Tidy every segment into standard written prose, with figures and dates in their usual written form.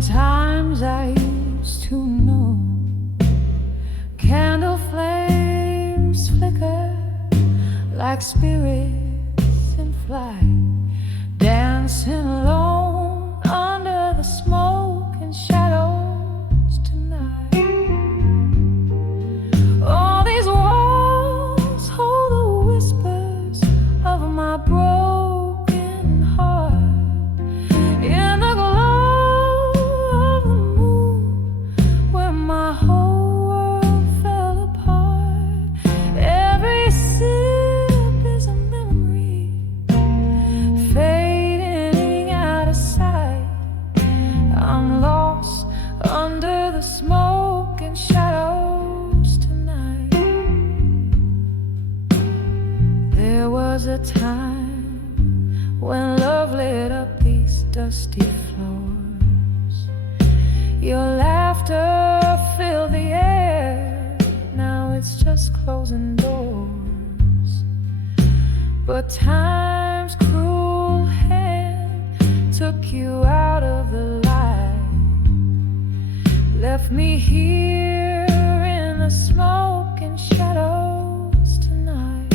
Sometimes I used to know candle flames flicker like spirits in flight, dancing alone under the smoke and shadows tonight. All these walls hold the whispers of my broken heart. In the glow of the moon, where my whole world fell apart, every sip is a memory fading out of sight. I'm lost under the smoke and shadows tonight. There was a time when love lit up these dusty floors. Your laughter filled the air. Now it's just closing doors. But time's cruel hand took you out of the light, left me here in the smoke and shadows tonight.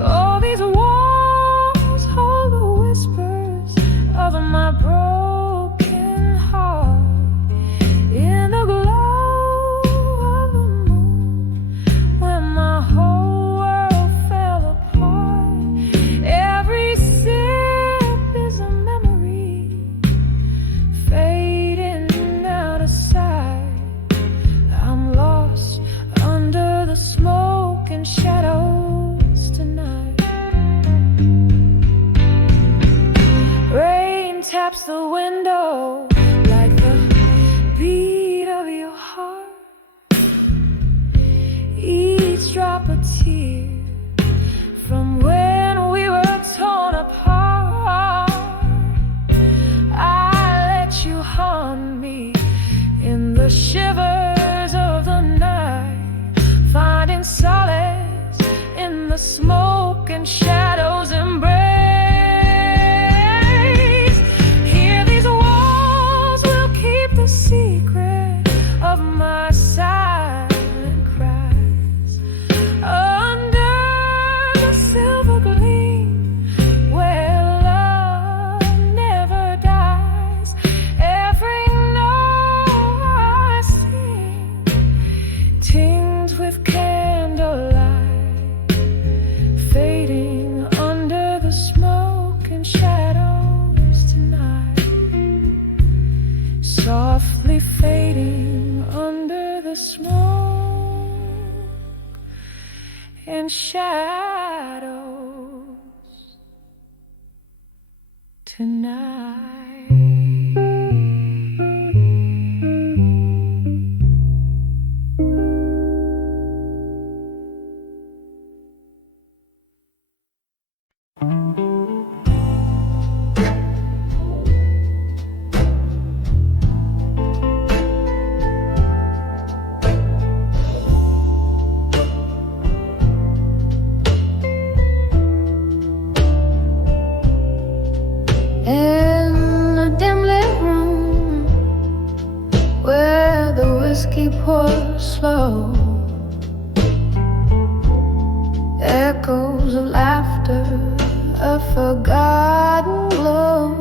All these walls hold the whispers of my broken heart. In the glow of the moon, when my whole world fell apart, every sip is a memory fading out of sight. I'm lost under the smoke and shadows tonight. Rain taps the window like the beat of your heart. Each drop a tear from when we were torn apart. I let you haunt me in the shivers of the night, finding solace in the smoke and shadows embrace. Here these walls will keep the secret of my silent cries. Under the silver gleam where love never dies, every note I sing tinged with candlelight, fading under the smoke and shadows tonight. Softly fading under the smoke and shadows tonight. In a dim lit room where the whiskey pours slow, echoes of laughter, a forgotten glow.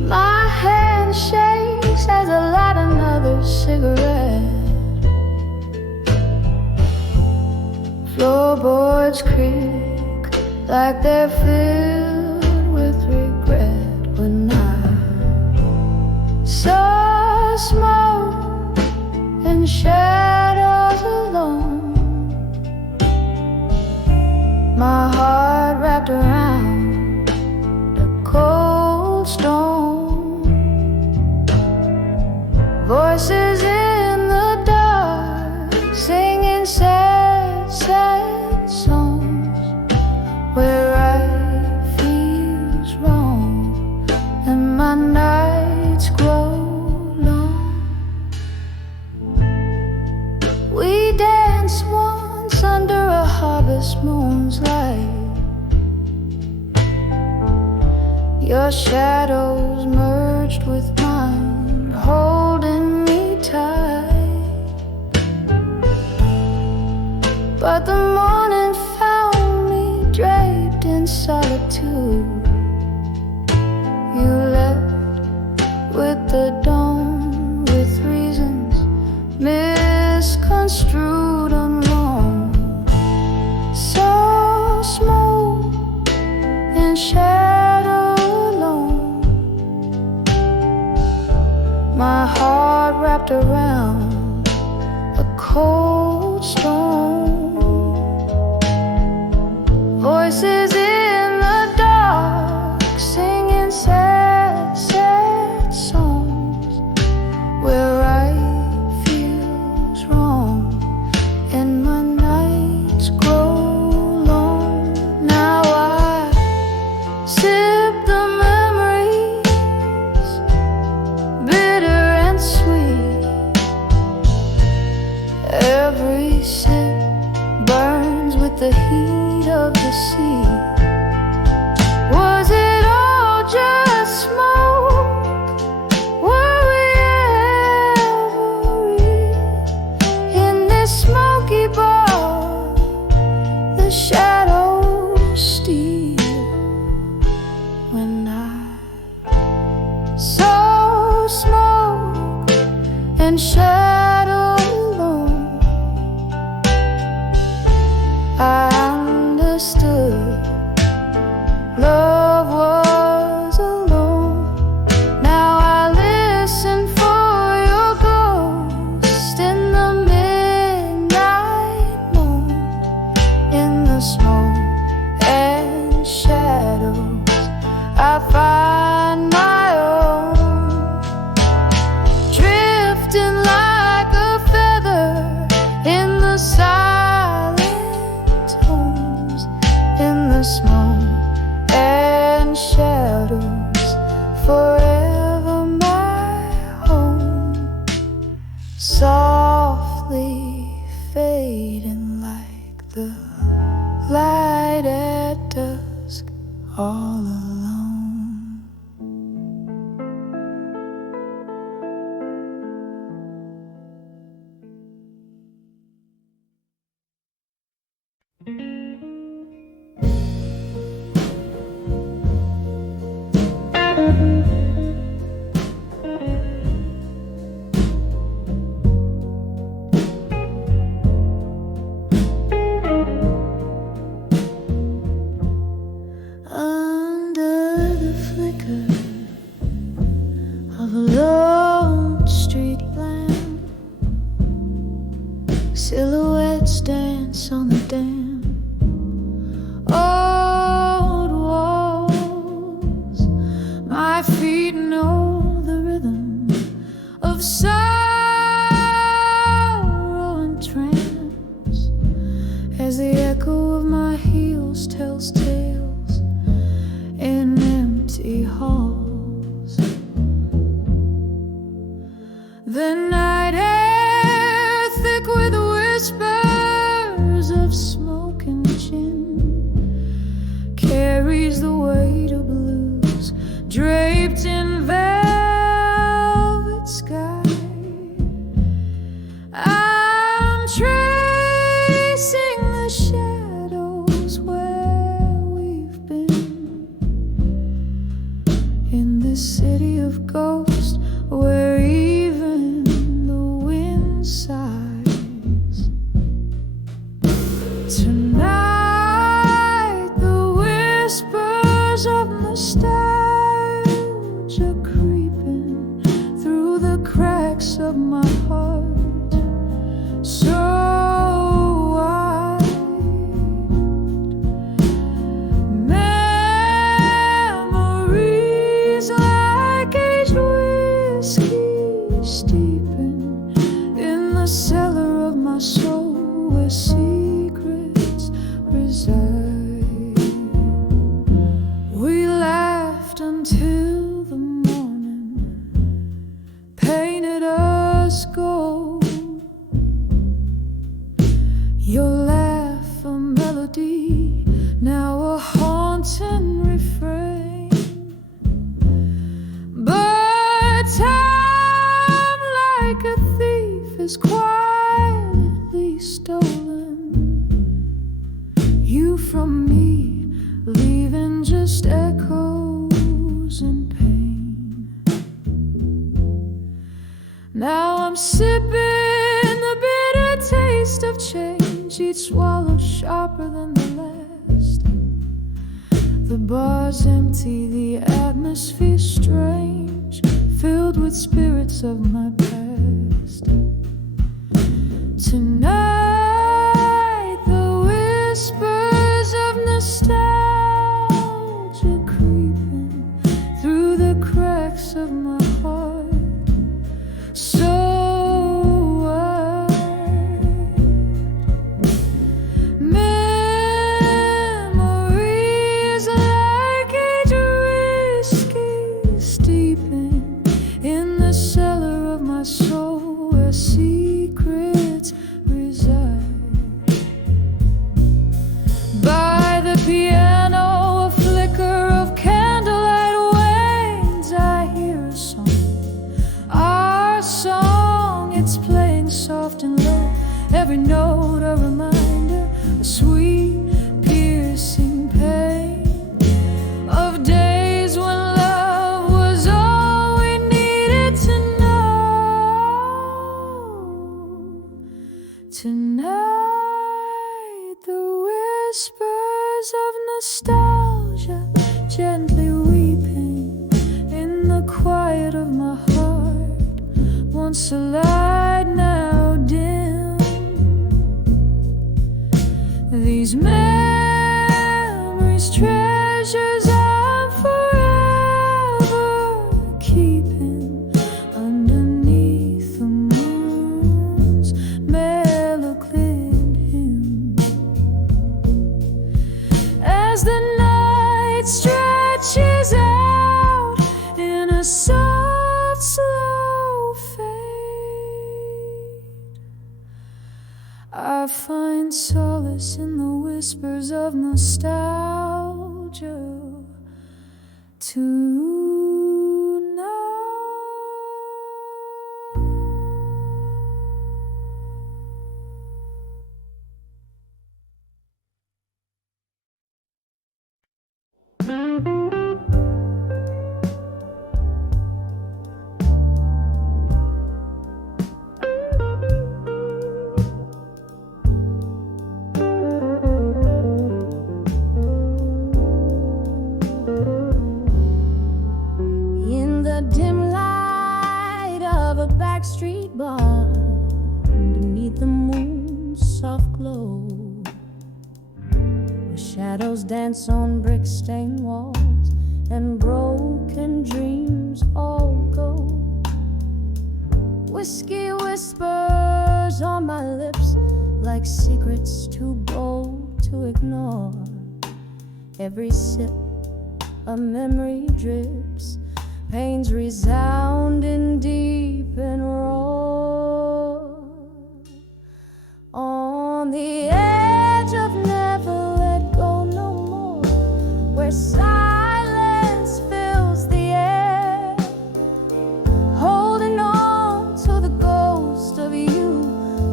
My hand shakes as I light another cigarette. Floorboards creak like they're filled with regret when I saw smoke and shadows alone. My heart wrapped around the cold stone. Voices in the dark singing sad, sad songs, where right feels wrong and my nights grow long. We danced once under a harvest moon's light, Your shadows merged with mine, holding me tight. But the morning found me draped in solitude. You left with the dawn, with reasons misconstrued and wrong. So smoke and shadow alone, my heart wrapped around a cold stone. Voices in the dark singing sad, sad songs, where right feels wrong and my nights grow long. Now I sip the memories, bitter and sweet. Every sip burns with the heat of the sea. Was it all just smoke? Were we ever real? In this smoky bar, the shadows steal. When I saw smoke and shadow alone, I understood love was alone. Now I listen for your ghost in the midnight moon, in the smoke and shadows I find my own, drifting like a feather in the silent homes, in the smoke and shadows, forever my home, softly fading like the light at dusk, all alone. Under the flicker of a lone street lamp, silhouettes dance on the damp old walls. My feet know the rhythm of sorrow and trance, as the echo of my heels tells tales in empty halls. The night air thick with whispers of smoke and gin carries the weight of blues draped in velvet sky. I'm tracing the shadows where we've been, in this city of ghosts where even the wind sighs. Tonight the whispers of nostalgia creeping through the cracks of my heart, so wide. Memories like aged whiskey faintest echoes in pain. Now I'm sipping the bitter taste of change, each swallow sharper than the last. The bar's empty, the atmosphere strange, filled with spirits of my past. Tonight, the whispers of nostalgia creeping through the cracks of my heart. So memories like age whiskey steeping in the cellar of my soul, where secrets reside. By the piano, a flicker of candlelight wanes. I hear a song, our song. It's playing soft and low, every note a reminder, a sweet piercing pain of days when love was all we needed to know. Tonight, the whispers of nostalgia gently weeping in the quiet of my heart, once a light, now dim. These memories, treasures I'm forever keeping underneath the moon's mellow-cleared hymn. As the night stretches out in a soft, slow fade, I find solace in the whispers of nostalgia tonight. In the dim light of a backstreet bar, beneath the moon's soft glow, where shadows dance on brick-stained walls and broken dreams all go. Whiskey whispers on my lips like secrets too bold to ignore. Every sip a memory drips, pains resounding deep and raw. On the edge of never let go no more, where silence fills the air, holding on to the ghost of you,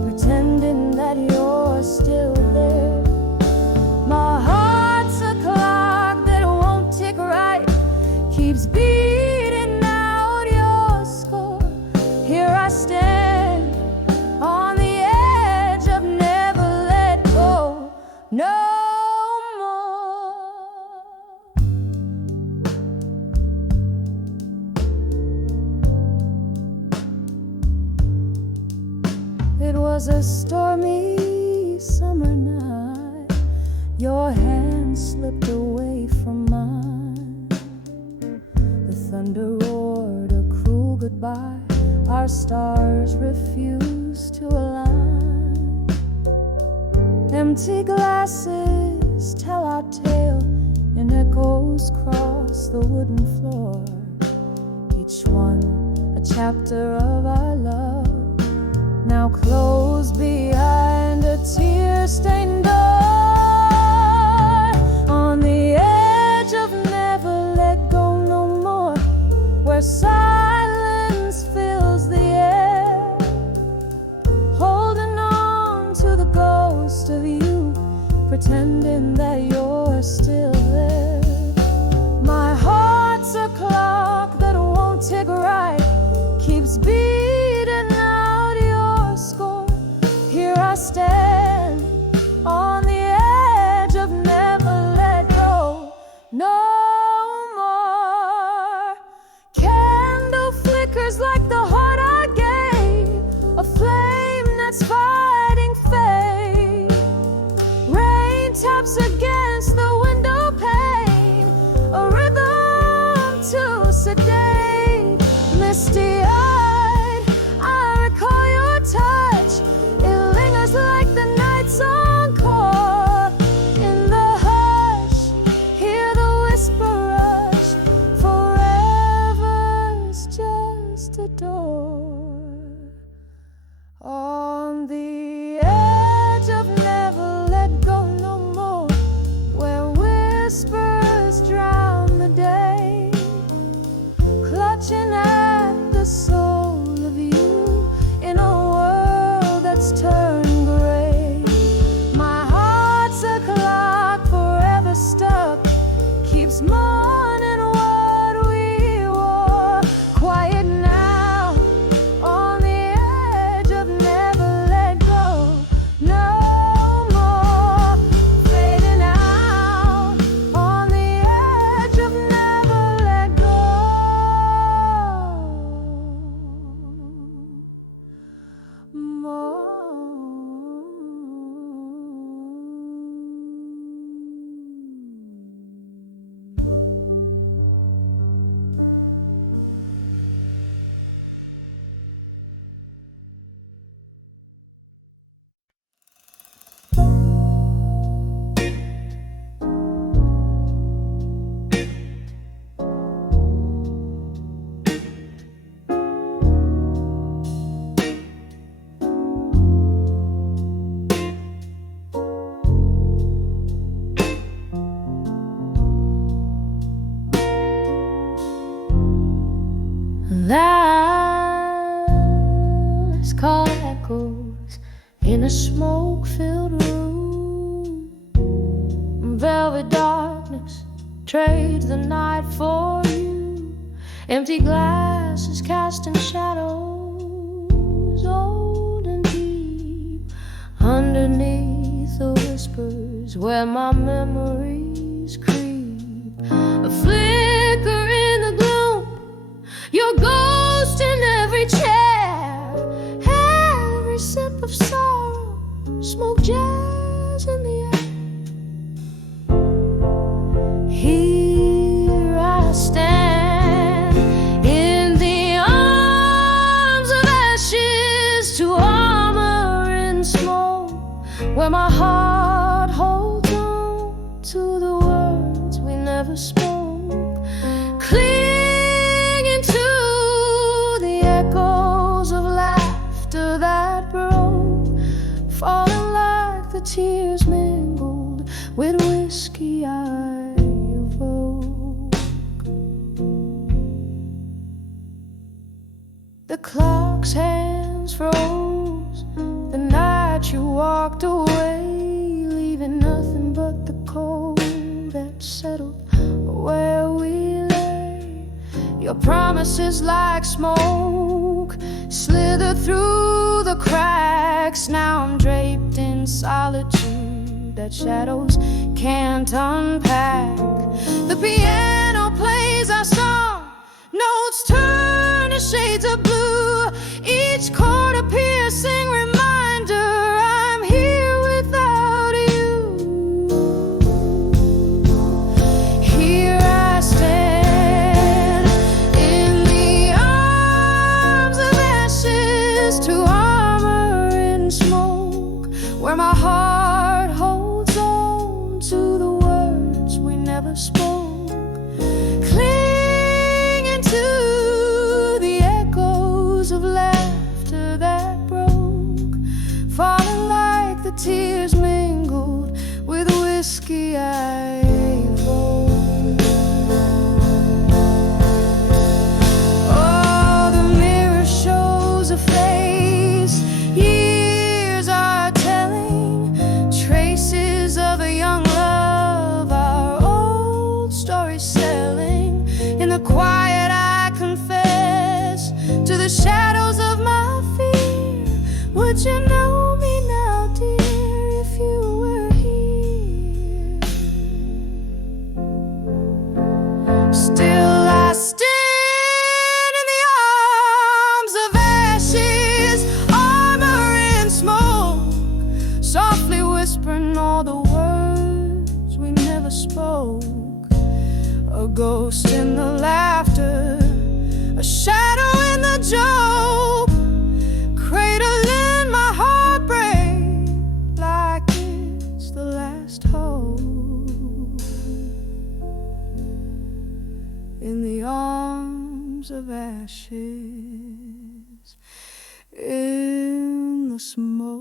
pretending that you're still there. My heart's a clock that won't tick right, keeps beating out your score. Here I stand on the edge of never let go no more. It was a stormy summer night, your hand slipped away from mine. The thunder roared a cruel goodbye, our stars refused to align. Empty glasses tell our tale, and echoes cross the wooden floor, each one a chapter of our love, now closed behind a tear-stained door. On the edge of never let go no more, where silence fills the air, holding on to the ghost of you, pretending that you're still there. no more. Candle flickers like the heart I gave, a flame that's fighting fate. Rain taps against the window pane, a rhythm to sedate. Misty-eyed, I recall your touch. It lingers like the night's encore. In the hush, hear the whisper rush. Forever's just a door. On the edge of never let go no more, where whispers drown the day, clutching at the soul of you in a world that's turned gray. My heart's a clock forever stuck, keeps mourning what we wore. Quiet now, on the edge of never let go no more. Fading out, on the edge of never let go more. Last call echoes in a smoke-filled room. Velvet darkness trades the night for you. Empty glasses casting shadows old and deep underneath the whispers where my memories creep. A flicker in the gloom, your ghost in every chair, every sip of sorrow, smoke jazz in the air. Here I stand in the arms of ashes to armor in smoke, where my heart holds on to the words we never spoke. Clinging to the echoes of laughter that broke, falling like the tears mingled with whiskey I evoke. The clock's hands froze the night you walked away, leaving nothing but the cold that settled where we lay. Your promises like smoke slither through the cracks. Now I'm draped in solitude that shadows can't unpack. The piano plays our song, notes turn to shades of blue, each chord a piercing reminder I'm here without you. Here I stand in the arms of ashes to armor in smoke, where my heart holds on to the words we never spoke. Clinging to the echoes of laughter that broke, falling like the tears mingled with whiskey I evoke. Oh, the mirror shows a face years are telling, traces of a young love, our old story selling. In the quiet I confess to the shadows of my fear. Would you know me now, dear, if you were here? ghost in the laughter, a shadow in the joke, cradling my heartbreak like it's the last hope. In the arms of ashes, in the smoke.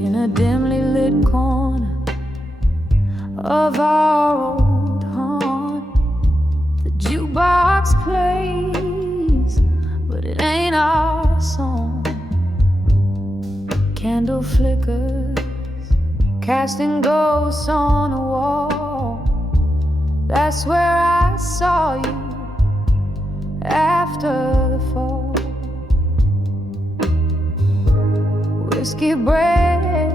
In a dimly lit corner of our old haunt, the jukebox plays, but it ain't our song. Candle flickers, casting ghosts on the wall. That's where I saw you after the fall. Whiskey bread,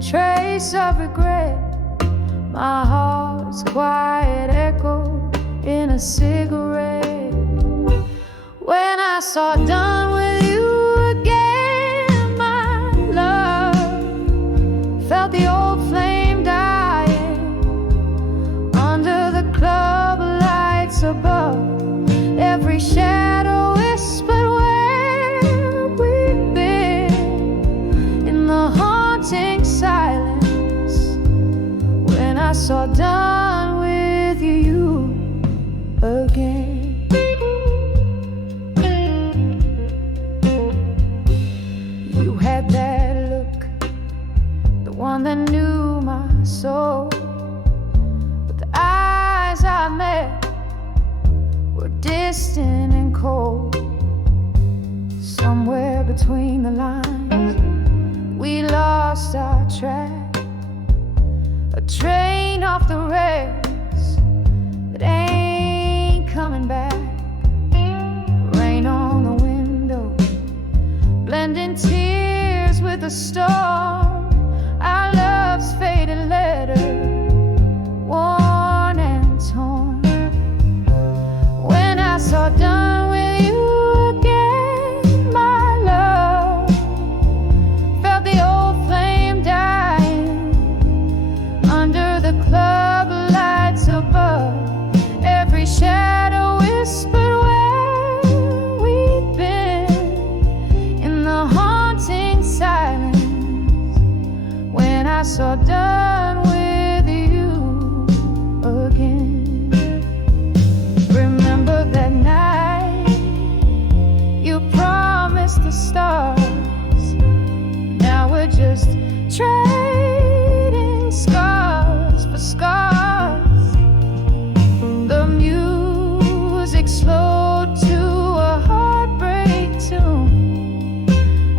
trace of regret, my heart's quiet echo in a cigarette. When I saw done with you again, my love, felt the old flame dying under the club lights above. Every shadow whispered where we've been in the haunting silence. When I saw done with you again. You had that look, the one that knew my soul. But the eyes I met were distant and cold. Somewhere between the lines, we lost our track. A train off the rails that ain't coming back. Rain on the window, blending tears with the storm. Our love's faded letter, worn and torn. When I saw done with you again, my love, felt the old flame dying under the club lights above. Every shadow whispered where we've been in the haunting silence. When I saw done with you again. Remember that night you promised the stars. Now we're just trading scars for scars. The music slowed to a heartbreak tune.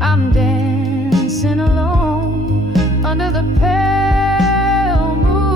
I'm dancing alone under the pale moon.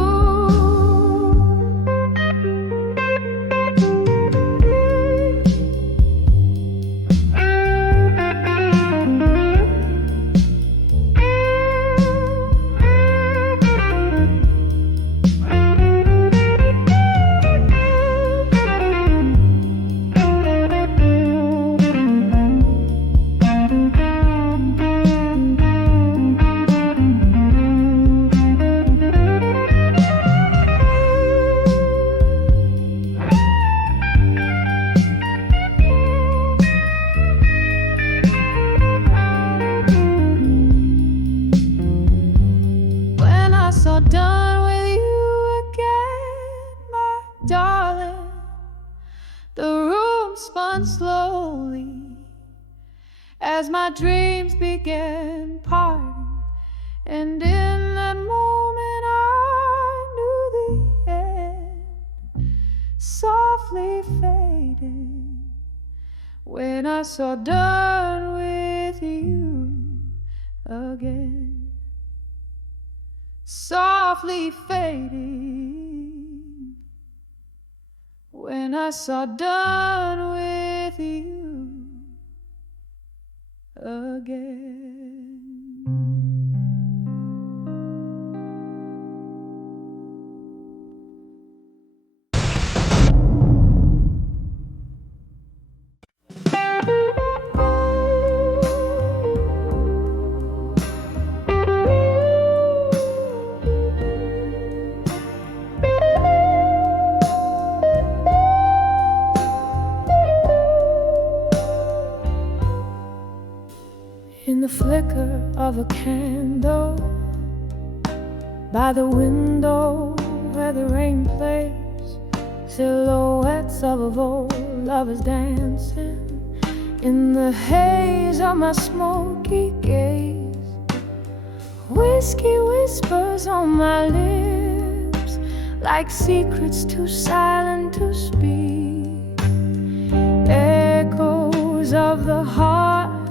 When I saw done with you again, my darling, the room spun slowly as my dreams began parting. And in that moment I knew the end softly faded. When I saw done with you again, softly fading. When I saw done with you again. In the flicker of a candle, by the window where the rain plays, silhouettes of old lovers dancing in the haze of my smoky gaze. Whiskey whispers on my lips, like secrets too silent to speak. Echoes of the heart,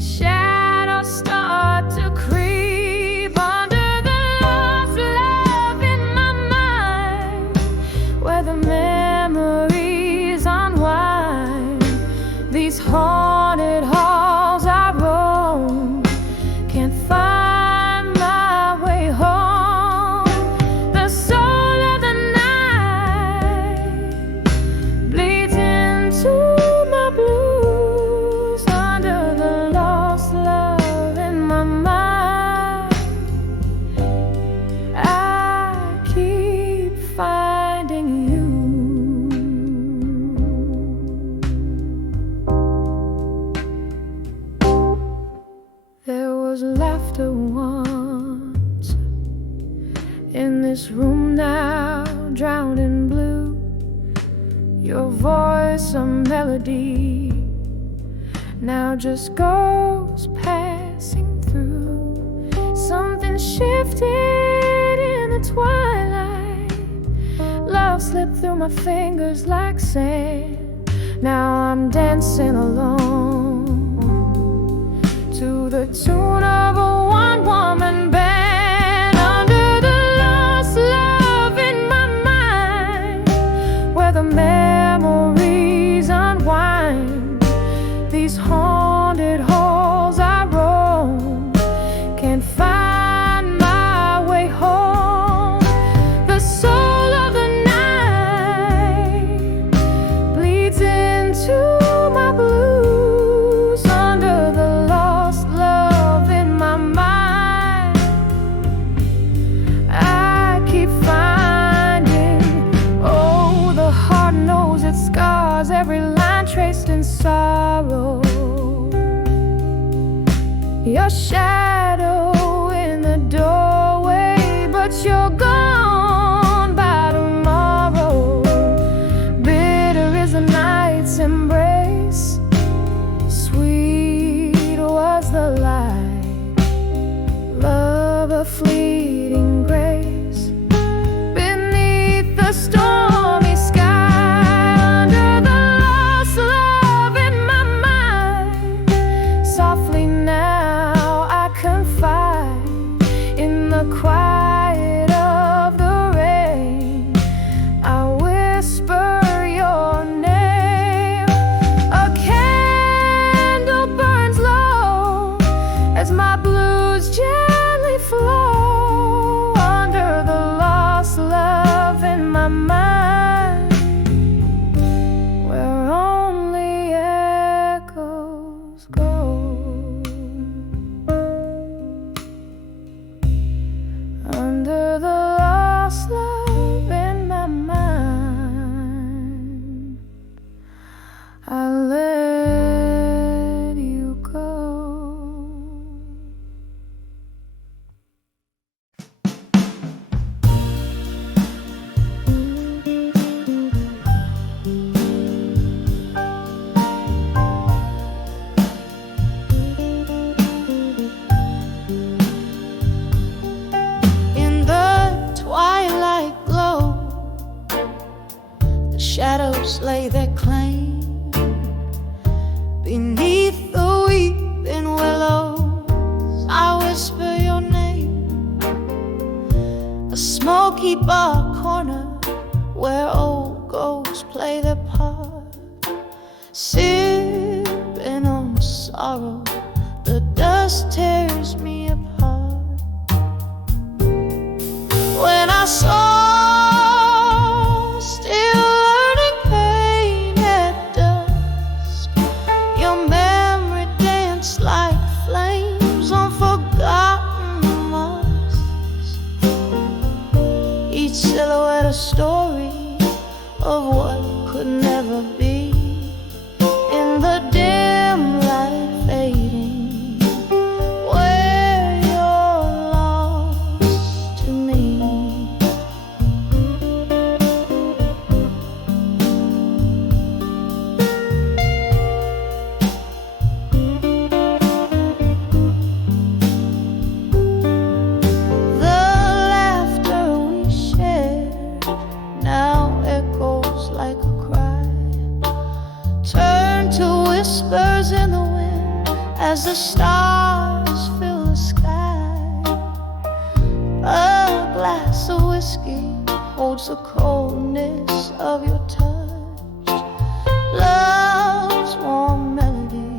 shadows start to creep under the lost love in my mind, where the memories unwind. These haunted halls I roam, can't find my way home. The soul of the night bleeds into my blues under the lost love in my mind. I keep finding you. There was laughter once in this room, now drowned in blue. Your voice a melody, now just goes passing through. Something shifted in the twilight, love slipped through my fingers like sand. Now I'm dancing alone to the tune of a one-woman band, under the lost love in my mind, where the memories unwind. These haunted halls I roam, can't find my way home. The soul of the night bleeds into my blues under the lost love in my mind. I keep finding, oh, the heart knows its scars, every line traced in sorrow. Your shadow in the doorway, but you're gone by tomorrow. Bitter is the night's embrace, sweet was the light, love a fleeting grace beneath the stormy sky, under the lost love in my mind. Softly now I confide in the quiet of the rain. I whisper your name. A candle burns low as my blues gently flow under the lost love in my mind, where only echoes go. Under the lost love in my mind, I let you go. In the twilight glow, the shadows lay their claim beneath the weeping willows. I whisper your name. A smoky bar corner where old ghosts play their part, sipping on soft sorrow, the dust tears me apart. When I saw still learning pain at dusk, your memory danced like flames on forgotten masks. Each silhouette a story of what could never be. In the dim light fading, where you're lost to me. The laughter we shared now echoes like a cry, turn to whispers in the wind as the stars fill the sky. A glass of whiskey holds the coldness of your touch. Love's warm melody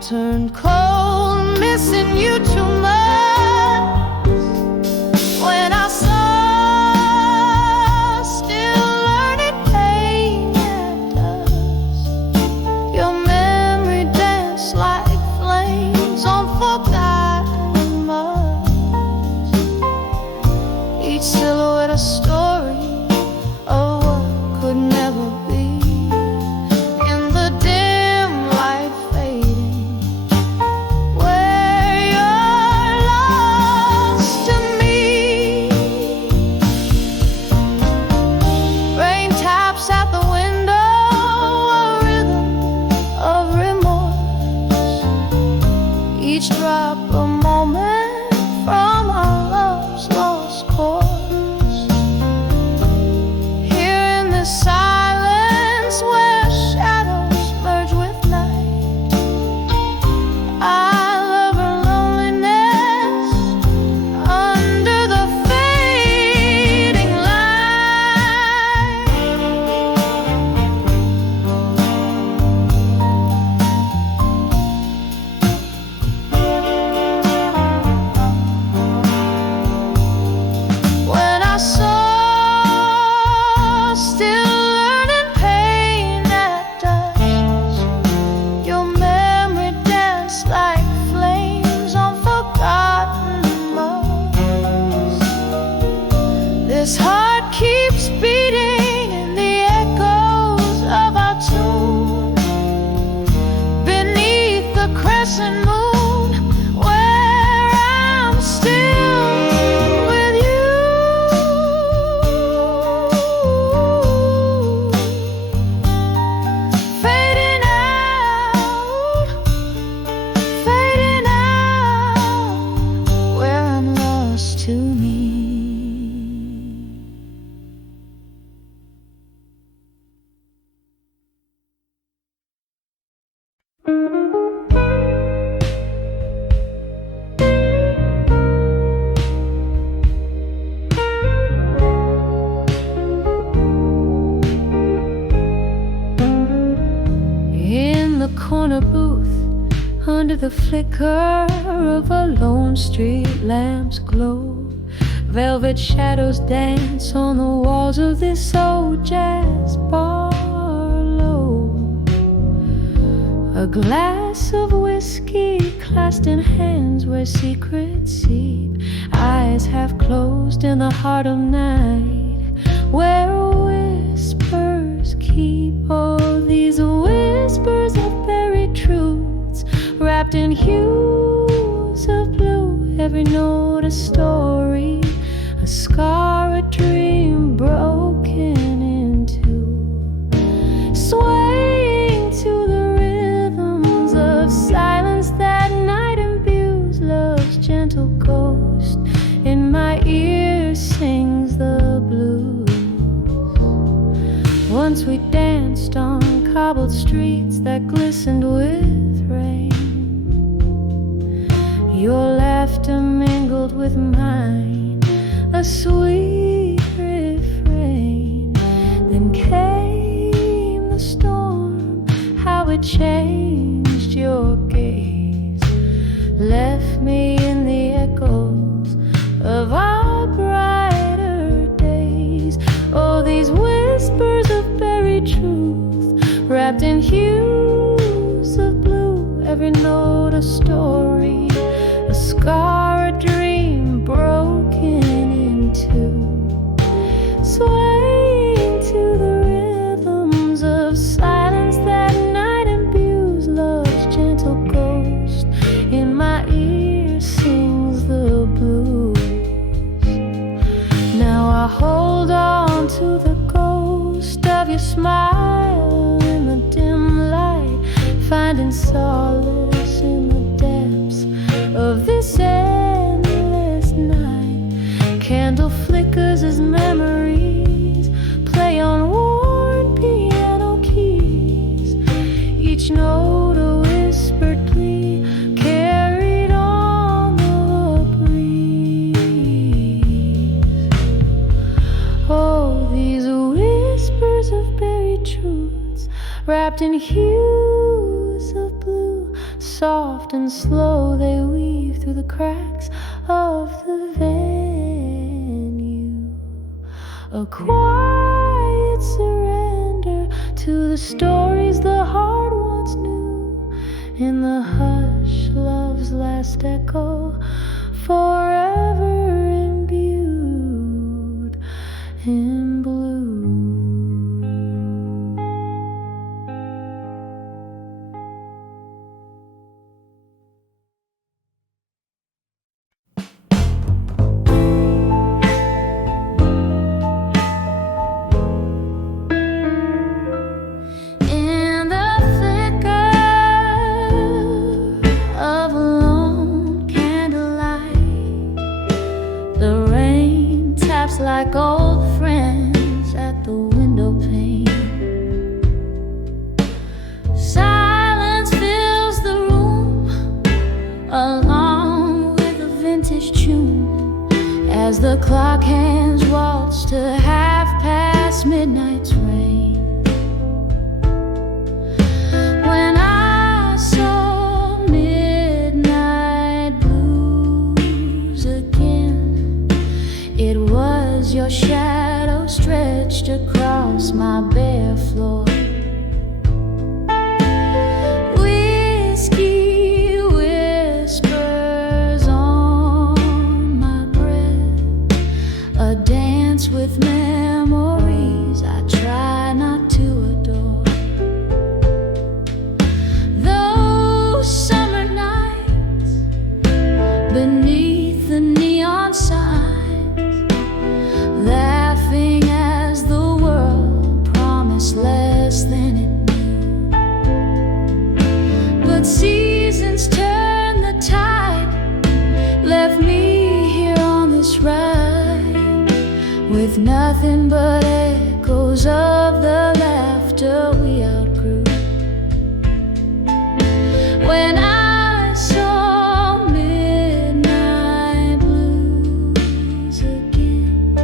turned cold, missing you too much. When I saw still learning pain at dusk, your memory danced like flames on forgotten masks. Each silhouette a story of what could never be. In the dim light fading, where you're lost to me. Rain taps at the window, a rhythm of remorse. Each drop a moment from our love's lost course. Here in this silence where shadows merge with night, I love her loneliness under the fading light. When I saw still learning pain at dusk, your memory danced like flames on forgotten masks. This heart keeps beating in the echoes of our tune, beneath the crescent moon, where I'm still with you. Fading out, where I'm lost to me. In the corner booth, under the flicker of a lone street lamp's glow, velvet shadows dance on the walls of this old jazz parlor. A glass of whiskey clasped in hands where secrets seep, eyes half closed in the heart of night, where whispers keep. Oh, these whispers of buried truths, wrapped in hues of blue, every note a story, a scar, a dream broken in two, swaying to the rhythms of silence that night imbues love's gentle ghost. In my ear sings the blues. Once we danced on cobbled streets that glistened with rain. Your laughter mingled with mine, a sweet refrain. Then came the storm, how it changed your gaze. wrapped in hues of blue, every note a story, a scar, a dream broken in two, swaying to the rhythms of silence that night imbues love's gentle ghost. In my ear sings the blues. Now I hold on to the ghost of your smile in the dim light, finding solace in the depths of this endless night. Candle flickers as memories play on worn piano keys, each note a whispered plea carried on the breeze. Oh, these whispers of buried truths, wrapped in hues of blue, soft and slow they weave through the cracks of the venue. A quiet surrender to the stories the heart once knew. In the hush, love's last echo, forever imbued in blue. In the flicker of a lone candlelight, the rain taps like old friends at the window pane. Silence fills the room along with a vintage tune, as the clock hands waltz to midnight's rain. When I saw midnight blues again, it was your shadow stretched across my bare floor. Whiskey whispers on my breath, a dance with memories I try not to adore. Those summer nights beneath the neon signs, laughing as the world promised less than it knew. But seasons turn the tide, left me here on this ride with nothing but echoes of the laughter we outgrew. When I saw midnight blues again,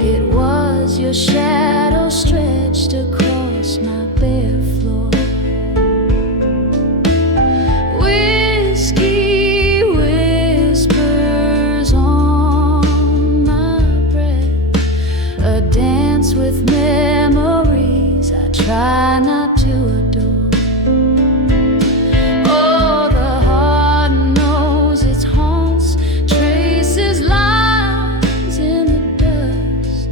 it was your shadow stretched across my bare floor. Whiskey whispers on my breath, a dance with memories I try not to adore. Oh, the heart knows its haunts, traces lines in the dust,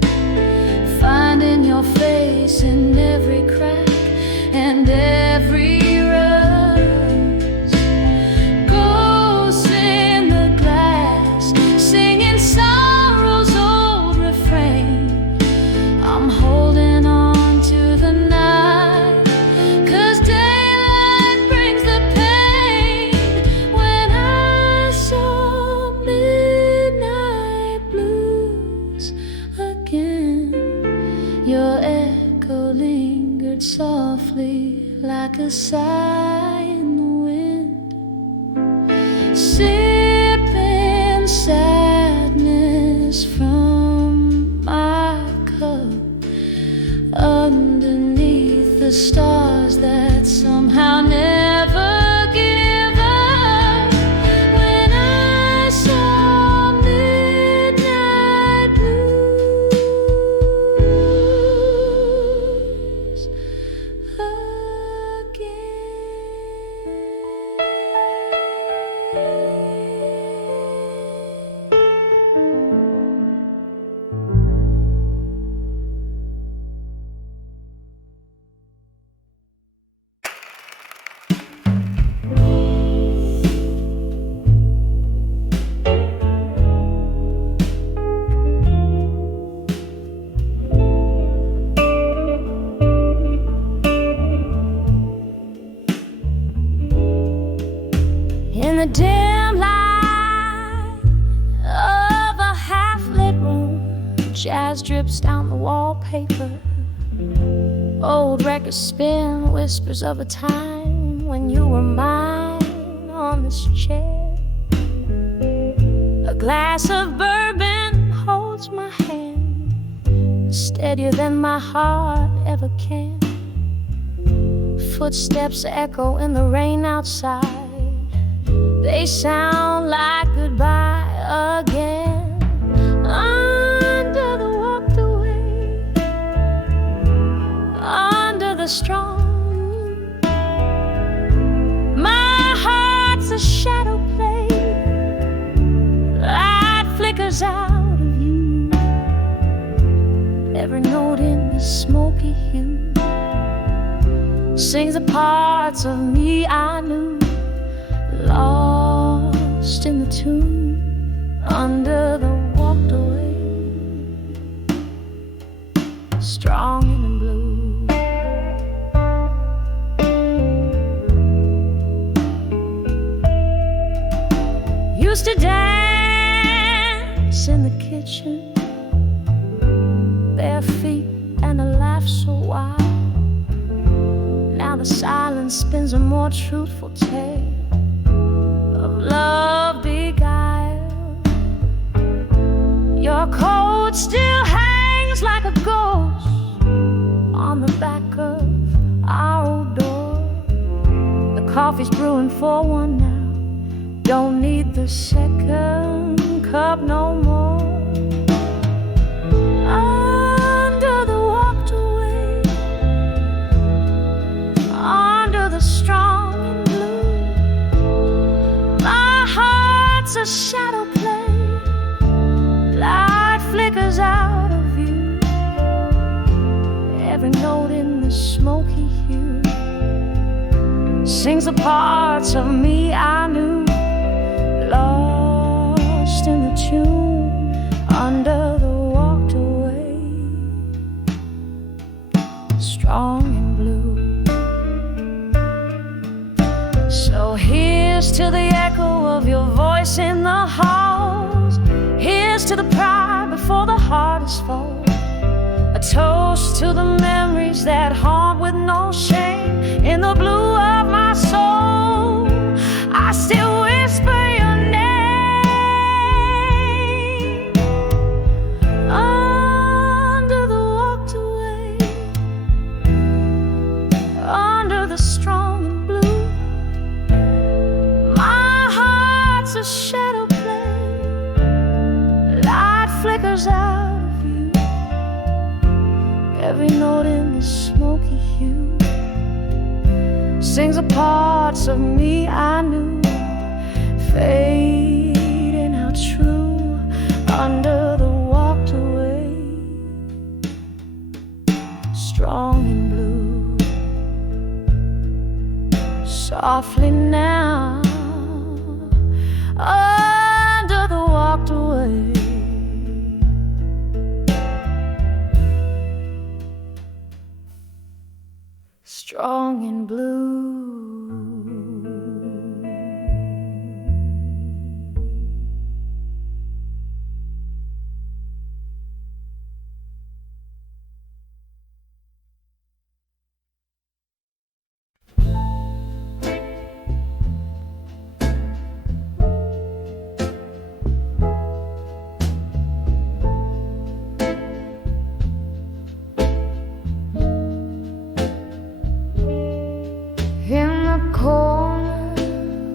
finding your face in every crack and every rust. Ghosts in the glass, singing sorrow's old refrain. I'm holding on to the night, 'cause daylight brings the pain. When I saw midnight blues again, your echo lingered softly like a sigh in the wind, sipping sadness from my cup underneath the stars that somehow never give up. When I saw midnight blues again. the dim light of a half-lit room, jazz drips down the wallpaper. Old records spin, whispers of a time when you were mine on this chair. A glass of bourbon holds my hand, steadier than my heart ever can. Footsteps echo in the rain outside. They sound like goodbye again. Under the walked away, under the strong moon, my heart's a shadow play. Light flickers out of you. Every note in the smoky hue sings the parts of me I knew, lost in the tune, under the walked away, strong and blue. Used to dance in the kitchen, bare feet and a laugh so wild. Now the silence spins a more truthful tale of love beguiled. Your coat still hangs like a ghost on the back of our old door. The coffee's brewing for one now, don't need the second cup no more. Under the walked away, under the strong and blue, my heart's a shadow play. Light flickers out of view. Every note in the smoky hue sings the parts of me I knew, lost in the tune, under the walked away, strong and blue. So here's to the echo of your voice in the halls. Here's to the pride before the hardest fall. A toast to the memories that haunt with no shame. In the blue of my soul, I still whisper your name. Under the walked away, under the strong and blue, my heart's a shadow play. Light flickers out of you. Every note in the smoky hue sings the parts of me I knew, fading out true, under the walked away, strong and blue. Softly now, under the walked away, strong and blue.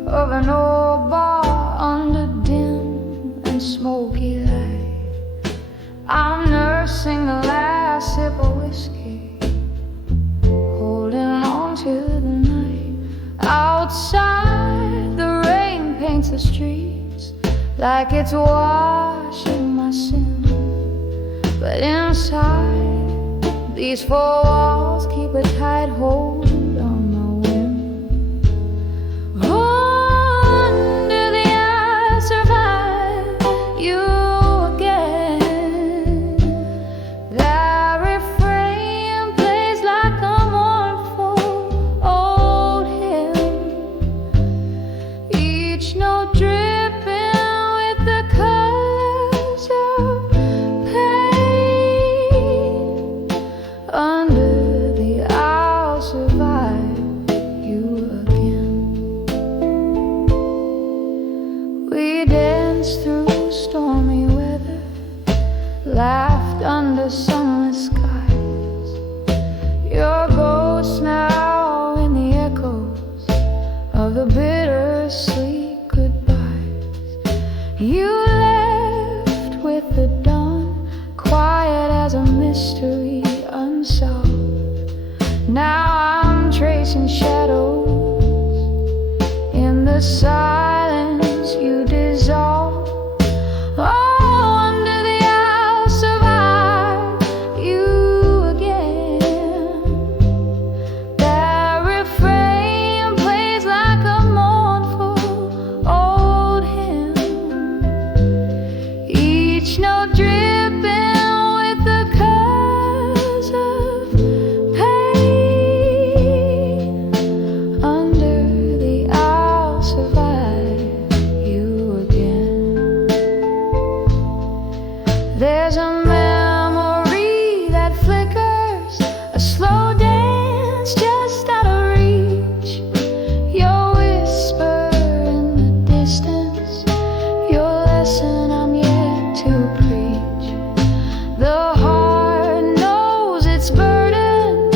Of an old bar under dim and smoky light, I'm nursing the last sip of whiskey, holding on to the night. Outside, the rain paints the streets like it's washing my sins, but inside, these four walls keep a tight hold on my wind. Each each note dripping with the colors of pain. Under the I'll survive you again. We danced through stormy weather, laughed under sunless skies. Your ghost now in the echoes of the bittersweet goodbyes. You left with the dawn, quiet as a mystery unsolved. Now I'm tracing shadows in the silence you dissolve. There's a memory that flickers, a slow dance just out of reach. Your whisper in the distance, your lesson I'm yet to preach. The heart knows its burden,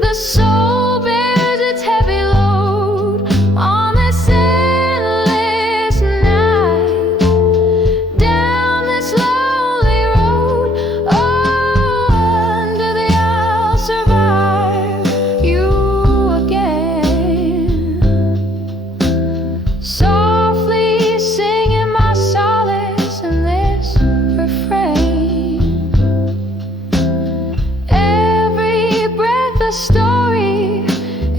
the soul bears its heavy load on this endless night, down this lonely road. Under the I'll survive you again. Softly singing my solace in this refrain. Every breath a story,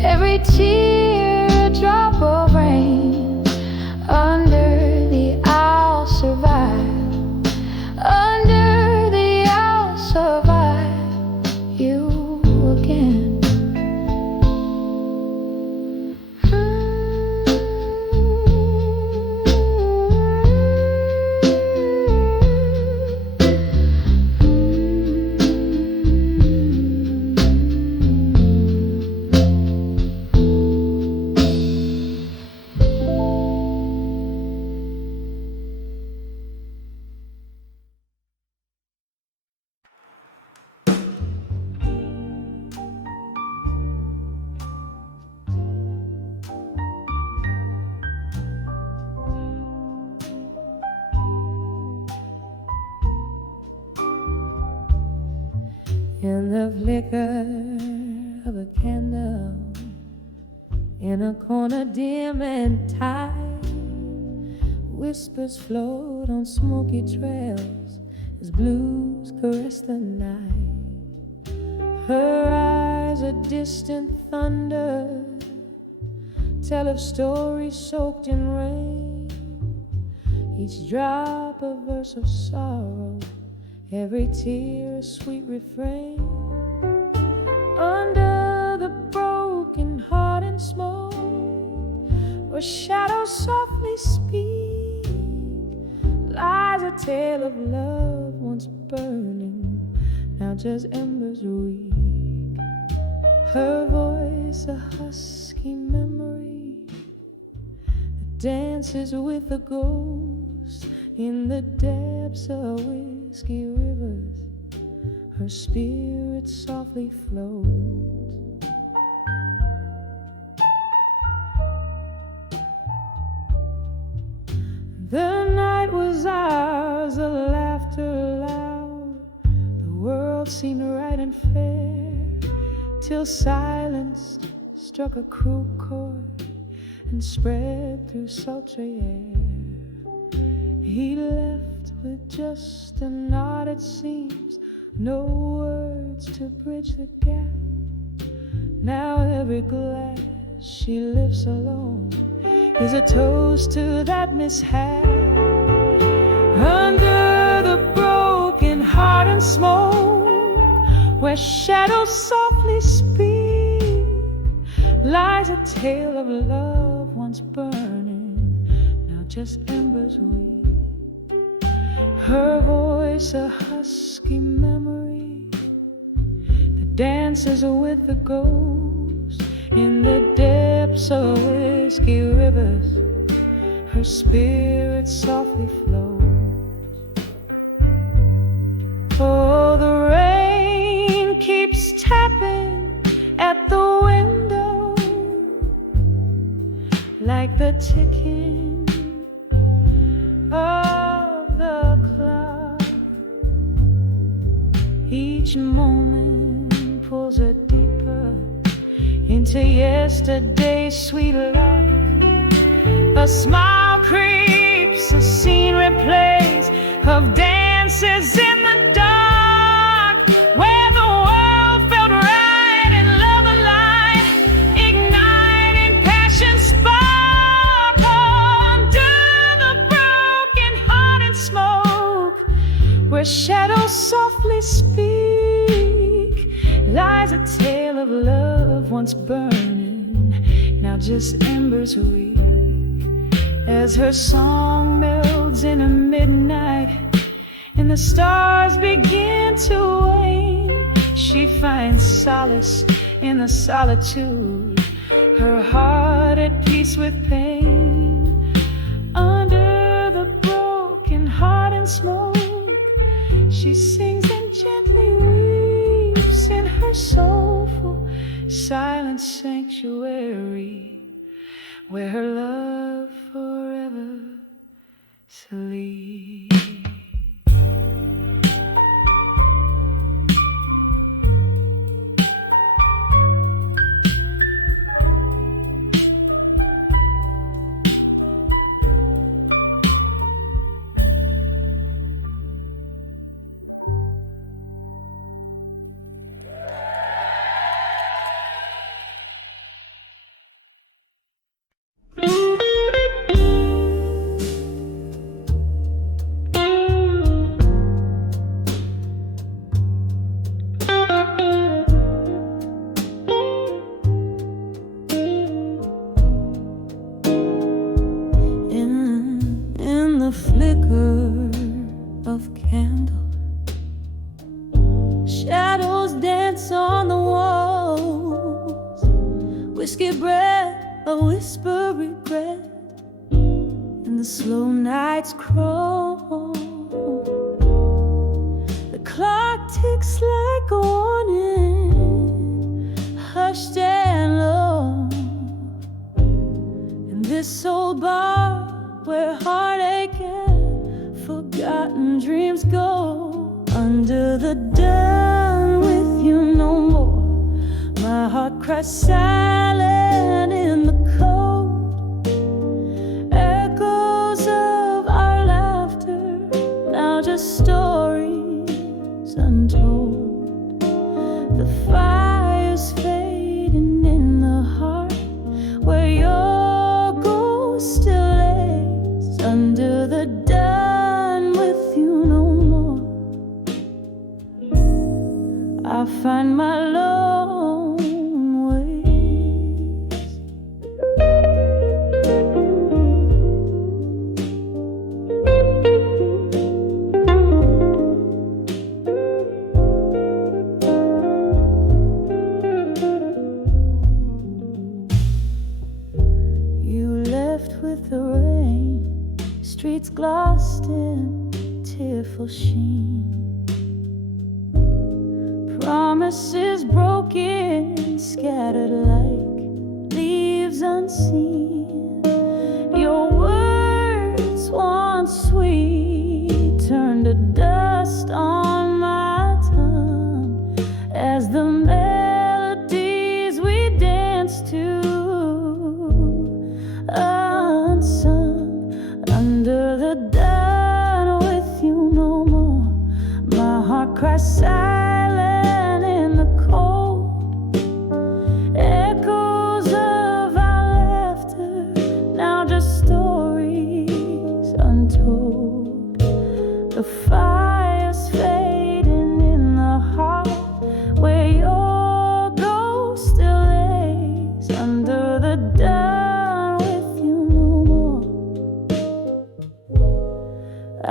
every tear a drop of rain. Under the I'll survive. Under the I'll survive you again. In the flicker of a candle, in a corner dim and tight, whispers float on smoky trails as blues caress the night. Her eyes, a distant thunder, tell of stories soaked in rain. Each drop a verse of sorrow, every tear a sweet refrain. Under the broken heart and smoke, where shadows softly speak, lies a tale of love once burning, now just embers weak. Her voice a husky memory that dances with a ghost in the depths of whiskey rivers. Her spirit softly flows. The night was ours, the laughter loud. The world seemed right and fair, till silence struck a cruel chord and spread through sultry air. He left with just a nod, it seems, no words to bridge the gap. Now every glass she lifts alone is a toast to that mishap. Under the broken heart and smoke, where shadows softly speak, lies a tale of love once burning, just embers weak. Her voice a husky memory that dances with the ghost in the depths of whiskey rivers. Her spirit softly flows. Oh, the rain keeps tapping at the window like the ticking of the clock. Each moment pulls her deeper into yesterday's sweet luck. A smile creeps, a scene replays of dances in the dark, where the world felt right and love alive, igniting passion spark. Under the broken heart and smoke, where shadows softly speak, lies a tale of love once burning, now just embers weak. As her song melds in a midnight and the stars begin to wane, she finds solace in the solitude, her heart at peace with pain. Under the broken heart and smoke, she sings and gently weeps in her soulful silent sanctuary, where her love forever sleeps.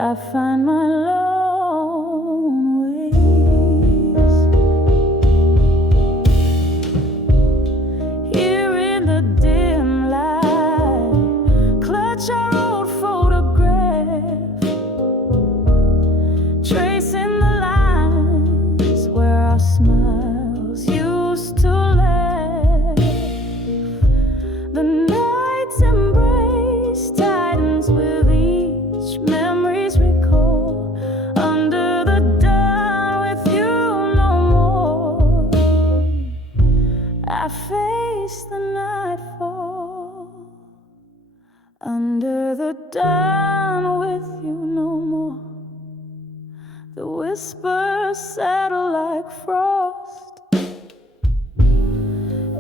I find my lone ways. Here in the dim light, clutch our old photograph, tracing the lines where our smiles used to laugh. The night's embrace tightens with each memories recall. Under the dawn with you no more, I face the nightfall. Under the dawn with you no more, the whispers settle like frost.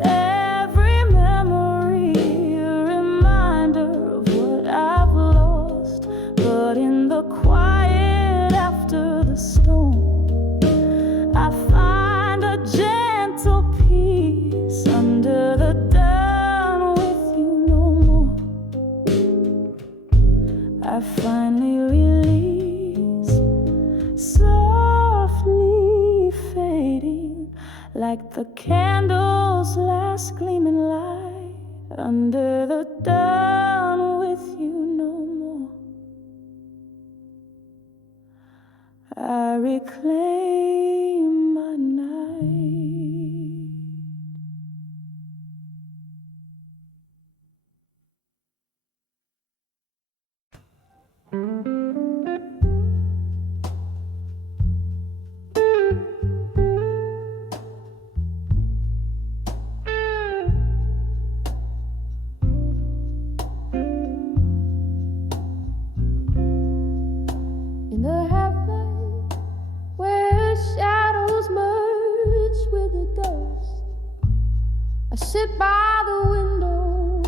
Every memory a reminder of what I've lost. But in the quiet after the storm, I find a gentle peace. Under the dawn with you no more, I finally release, softly fading like the candle's last gleaming light. Under the dawn with you no more, I reclaim my night. In the half-light where shadows merge with the dust, I sit by the window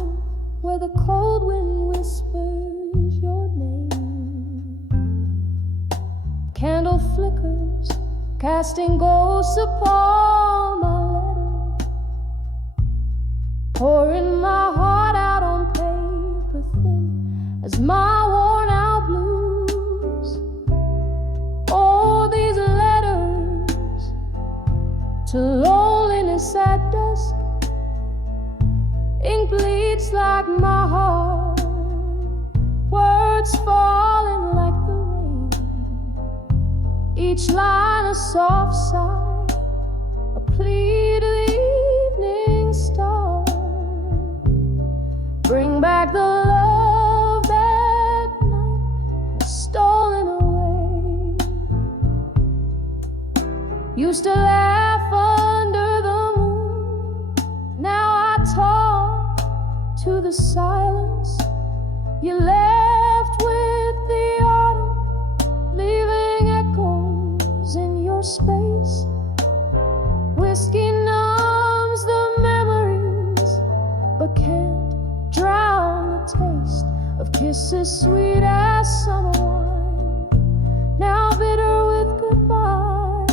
where the cold wind whispers your name. Candle flickers, casting ghosts upon my letter, pouring my heart out on paper thin as my worn out blues. All these letters to loneliness at dusk, ink bleeds like my heart, words falling like the rain, each line a soft sigh, a plea to the evening star. Bring back the love that night has stolen away. Used to laugh under the moon, now I talk to the silence. You left with the autumn, leaving echoes in your space. Whiskey numbs the memories, but can't drown the taste of kisses sweet as summer wine, now bitter with goodbye.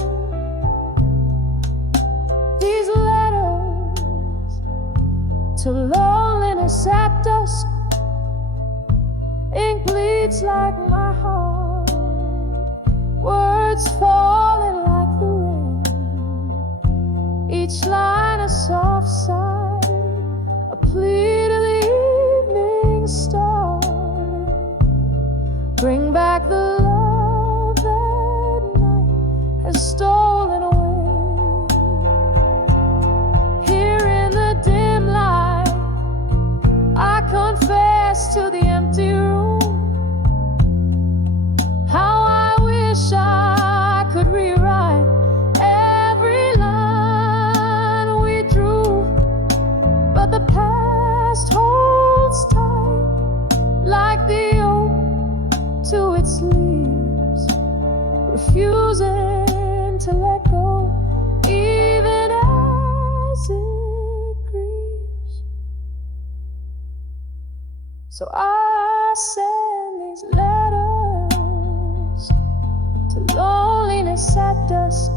These letters to loneliness at dusk, ink bleeds like my heart, words falling like the rain, each line a soft sigh, a plea to the evening star. Bring back the love that night has stolen away. Here in the dim light, I confess to the empty room how I wish I could rewrite every line we drew. But the past holds tight like the oak to its leaves, refusing to let go even as it grieves. So I send these letters to loneliness at dusk,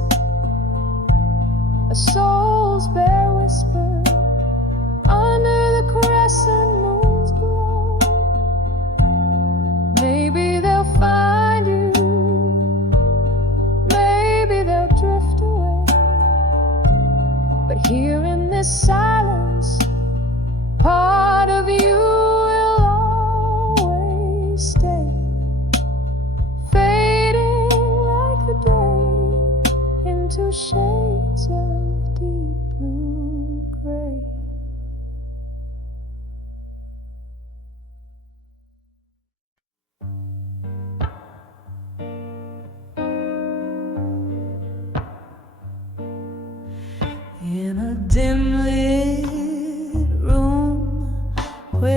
a soul's bare whisper under the crescent moon's glow. Maybe they'll find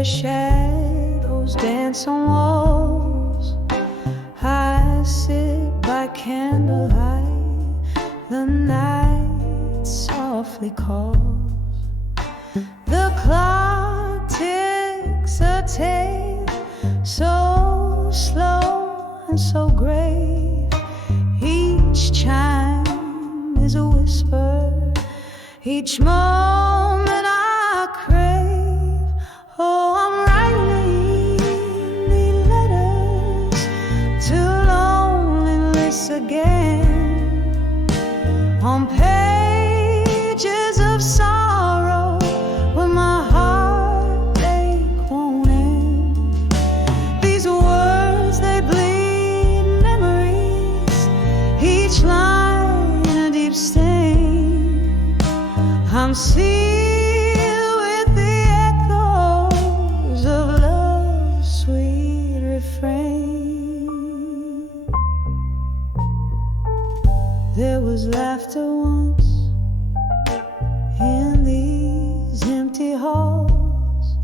Their shadows dance on walls. I sit by candlelight. The night softly calls. The clock ticks a tale, so slow and so grave. Each chime is a whisper. Each moment I crave. Oh, I'm writing these letters to loneliness again, on pages of sorrow where my heartbreak won't end. These words, they bleed memories, each line a deep stain. I'm sealed with the echoes of love's sweet refrain. There was laughter once in these empty halls,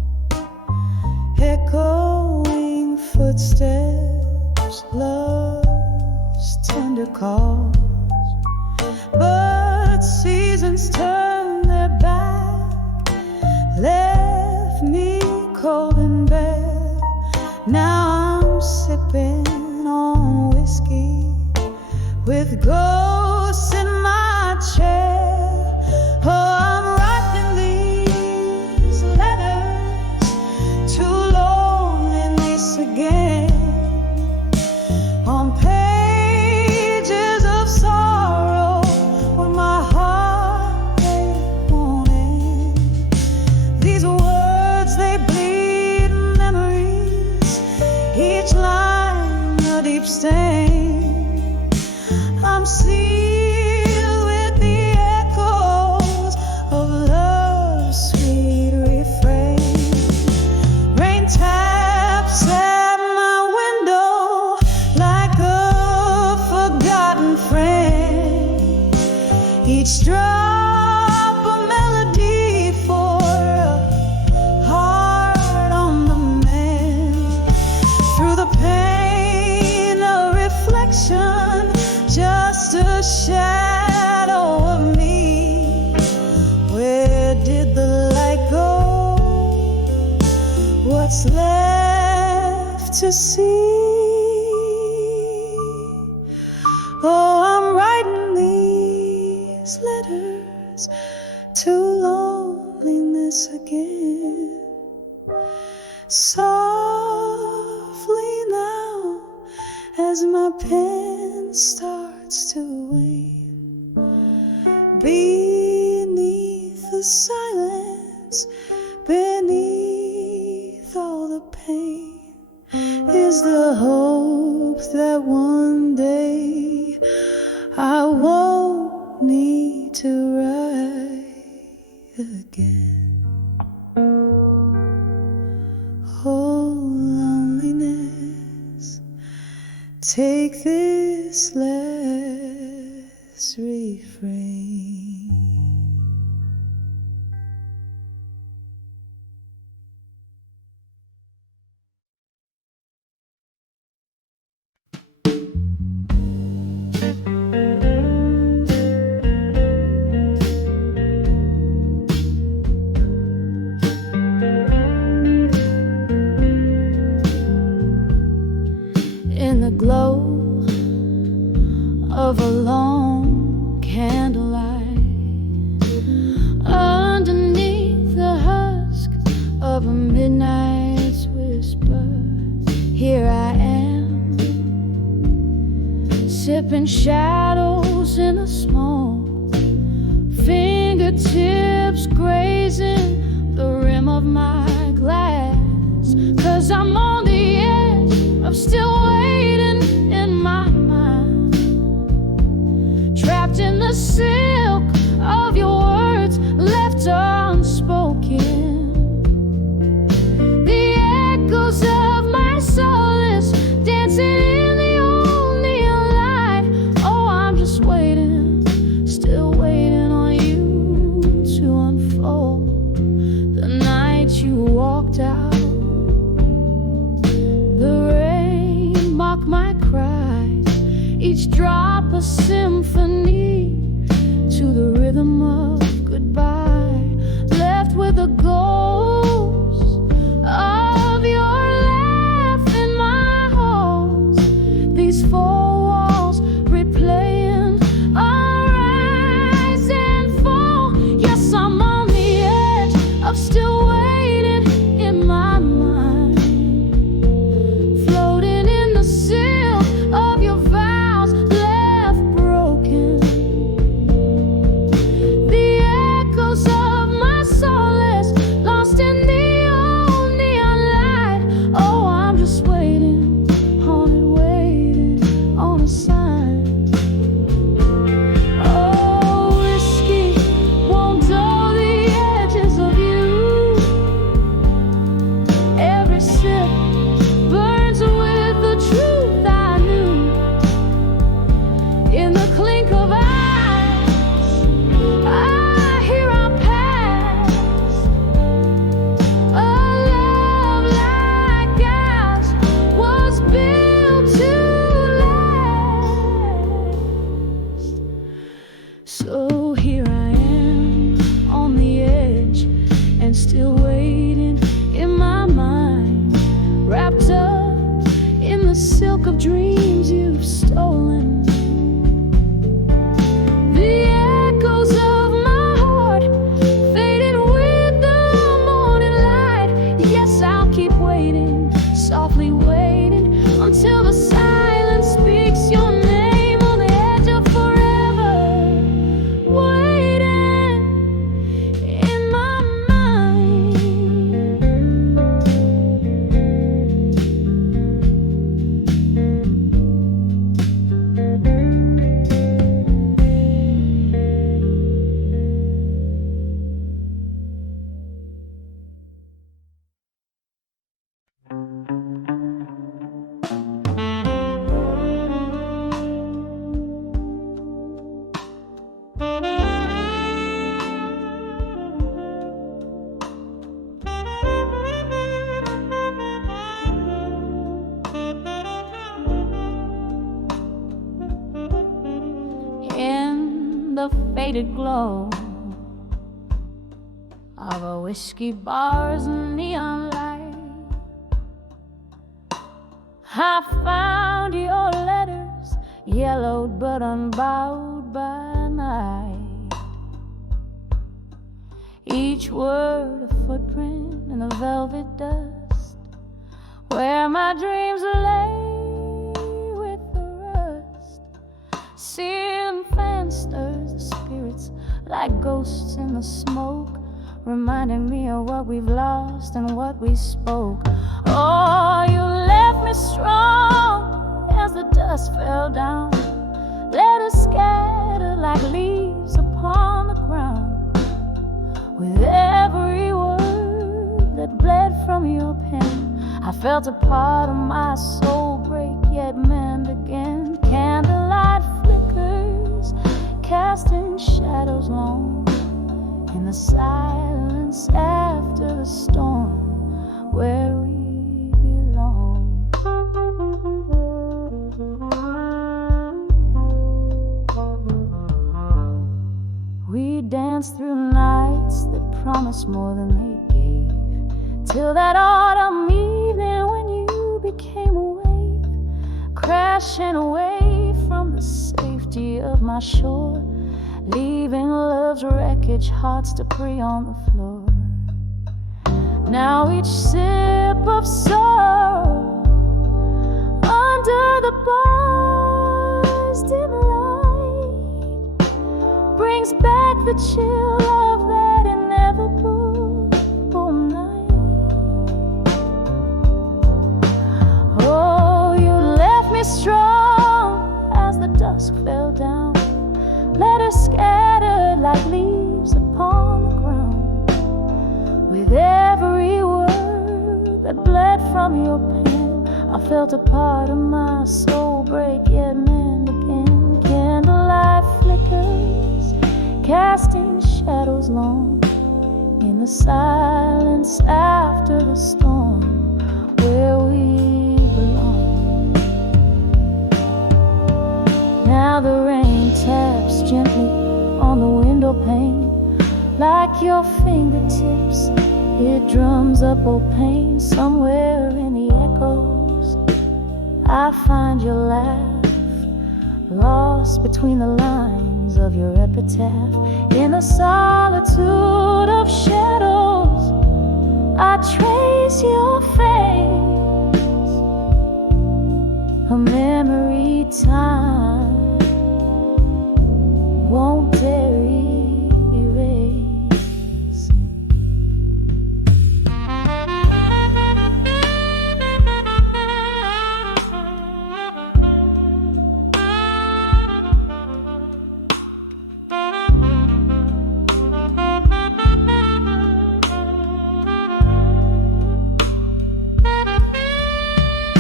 echoing footsteps, love's tender calls. But seasons turn their back, left me cold and bare. Now I'm sipping on whiskey with ghosts in my chair. Oh, I'm writing these letters to loneliness again, on pages of sorrow where my heartbreak won't end. These words, they bleed memories, each line a deep stain. I'm sealed with the echoes of love's sweet refrain. Rain taps at my window like a forgotten friend. Each drop a melody for a heart on the mend. Through the pain, a reflection, just a shadow of me. Where did the light go? What's left to see? Oh, I'm writing these letters to loneliness again, softly now as my pen starts to wane. Beneath the silence, beneath all the pain, is the hope that one day I won't need to write again. Oh, loneliness, take this last refrain. In the glow of a long candlelight, underneath the husk of a midnight's whisper, here I am, sipping shadows in the smoke, fingertips grazing the rim of my glass, 'cause I'm on the edge of still waiting in my mind, trapped in the silk of your words left unspoken. The echoes of my soul is dancing in the old neon light. Oh, I'm just waiting, still waiting on you to unfold. The night you walked out each drop a symphony to the rhythm of goodbye, left with a ghost of your laugh in my halls. These four walls replaying our rise and fall. Yes, I'm on the edge of still waiting in my mind, floating in the silk of your vows left broken. The echoes of my solace lost in the old neon light. Oh, I'm just waiting, haunted, waiting on a sign. Oh, whiskey won't dull the edges of you. Every sip burns with the truth I knew. In the clink of eyes, I hear our past. A love like ours was built to last. So here I am on the edge and still waiting in my mind, wrapped up in the silk of dreams you've stolen. The echoes of my heart faded with the morning light. Yes, I'll keep waiting, softly waiting until the silence speaks your name on the edge of forever, waiting in my mind. In the faded glow of a whiskey bar's neon light, I found your letters, yellowed but unbowed by night. Each word a footprint in the velvet dust, where my dreams lay with the rust. Seeing fan stirs the spirits like ghosts in the smoke, reminding me of what we've lost and what we spoke. Oh, you left me strong as the dust fell down, let us scatter like leaves upon the ground. With every word that bled from your pen, I felt a part of my soul break, yet mend again. Candlelight flickers, casting shadows long in the silence after the storm, where we belong. We danced through nights that promised more than they gave, till that autumn evening when you became a wave, crashing away from the safety of my shore, leaving love's wreckage, hearts to prey on the floor. Now each sip of sorrow under the bar's dim light brings back the chill of that inevitable night. Oh, you left me strong as the dusk fell down, let us scatter like leaves upon the ground. With every word that bled from your pen, I felt a part of my soul break, yet mend again. Candlelight flickers, casting shadows long in the silence after the storm, where we belong. your pain. Like your fingertips, it drums up old pain. Somewhere in the echoes, I find your laugh, lost between the lines of your epitaph. In the solitude of shadows, I trace your face, a memory time won't dare erase.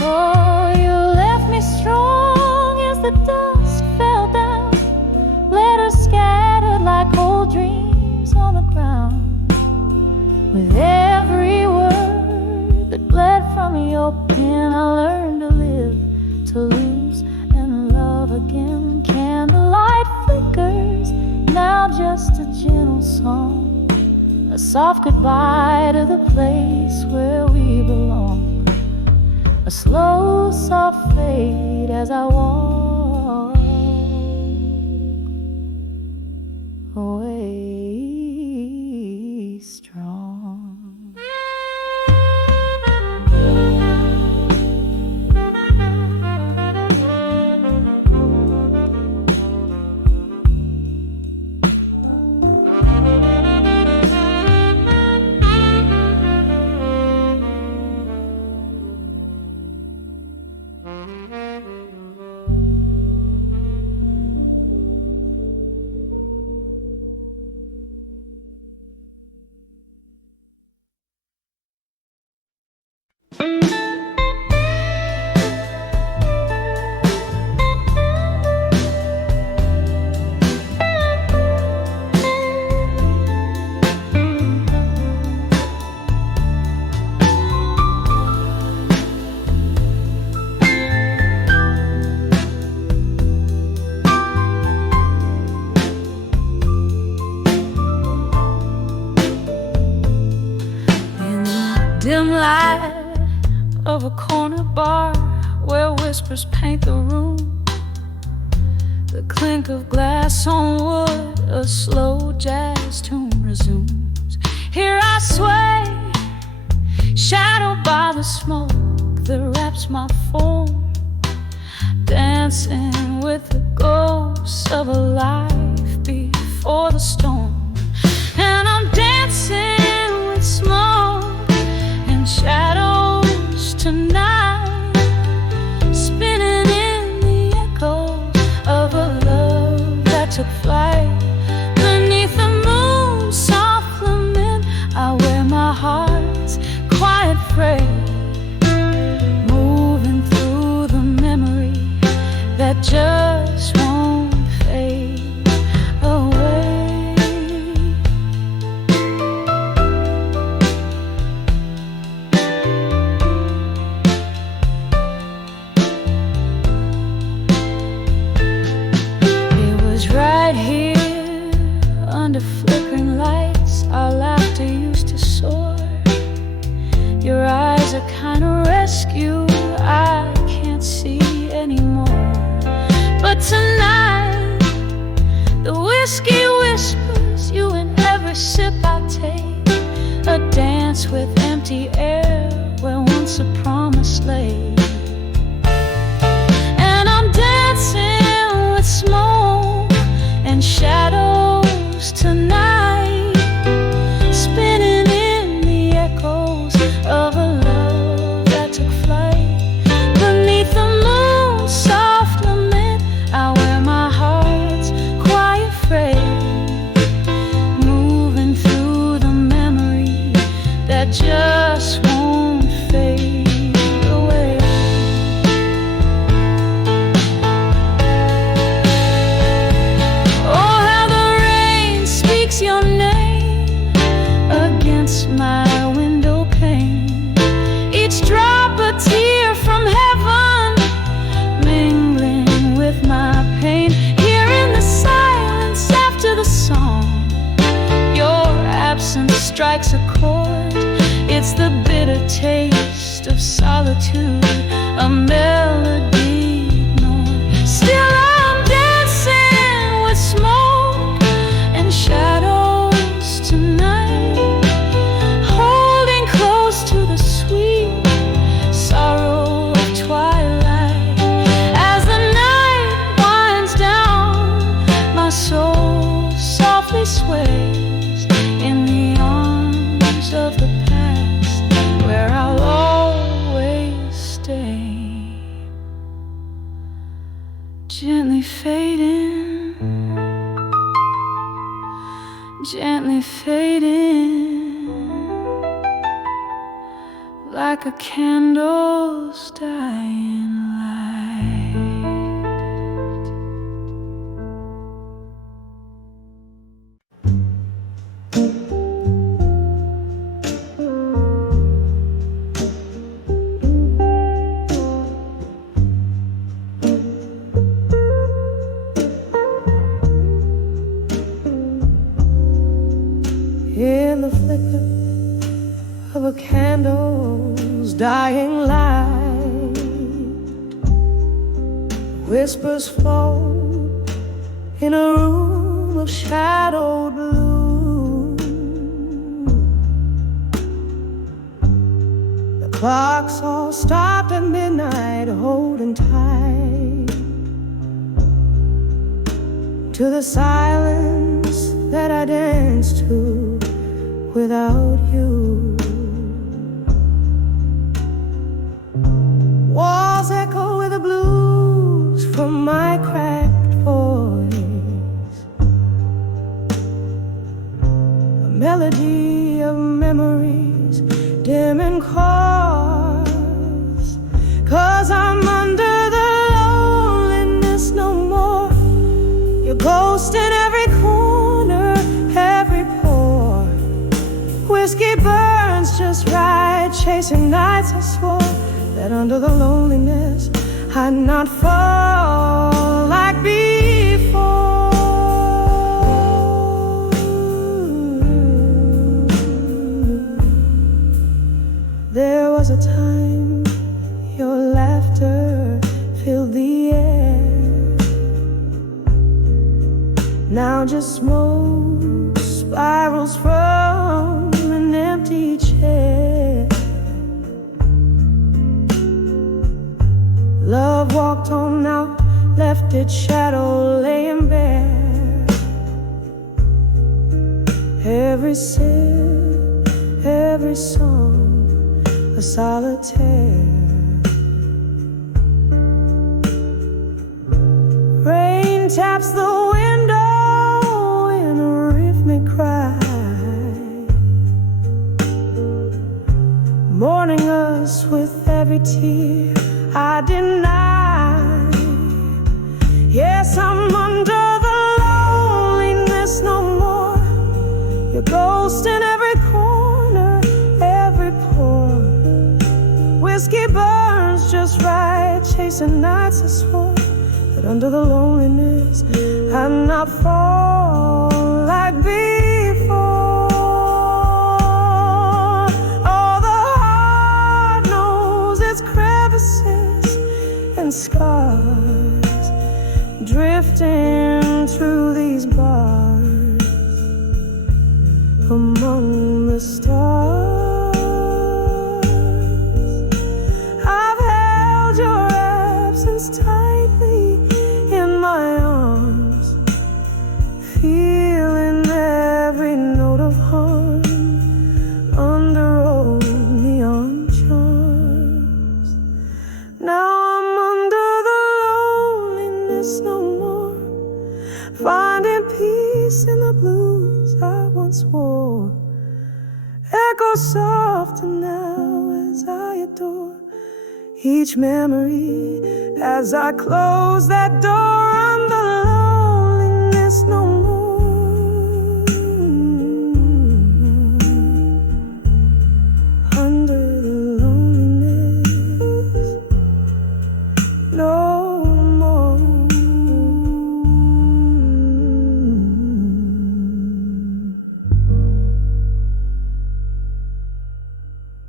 Oh, you left me strong as the dust fell down, letters scattered like old dreams on the ground. With every word that bled from your pen, I learned to live, to lose, and love again. Candlelight flickers, now just a gentle song, a soft goodbye to the place where we belong. A slow, soft fade as I walk away strong. Dim light of a corner bar where whispers paint the room, the clink of glass on wood, a slow jazz tune resumes. Here I sway, shadowed by the smoke that wraps my form, dancing with the ghosts of a life before the storm. And I'm dancing with smoke and shadows tonight, spinning in the echoes of a love that took flight. Beneath the moon's soft lament, I wear my heart's quiet prayer, moving through the memory that just won't fade away. Right here, under flickering lights, our laughter used to soar. Your eyes are kind of rescue I can't see anymore. But tonight, the whiskey whispers you in every sip I take, a dance with empty air where once a promise lay. And I'm dancing with smoke and shadows tonight, spinning in the echoes of a love that took flight. Beneath the moon's soft lament, I wear my heart's quiet phrase, moving through the memory that just won't gently fading, gently fading, like a candle's dying light. In the flicker of a candle's dying light, whispers float in a room of shadowed blue. The clocks all stopped at midnight, holding tight to the silence that I danced to without you. Walls echo with the blues from my cracked voice, a melody of memories dim and coarse. 'Cause I'm under the loneliness no more. Your ghost in every corner, every pore. Whiskey burns just right, chasing nights I swore that under the loneliness I'd not fall like before. There was a time your laughter filled the air. Now just smoke spirals from an empty chair. Love walked on out, left its shadow laying bare. Every sip, every song, a solitaire. Rain taps the window in a rhythmic cry, mourning us with every tear I deny. Yes, I'm under the loneliness no more. Your ghost in every corner, every pore. Whiskey burns just right, chasing nights I swore that under the loneliness I'm not fall like before. Oh, the heart knows its crevices and scars, drifting through these bars among the stars. I've held your absence tightly in my arms, feeling every note of harm under old neon charms. Now I'm under the loneliness no more, finding peace in the blues I once wore. Echo softer now as I adore each memory as I close that door. Under loneliness no more, under the loneliness no more.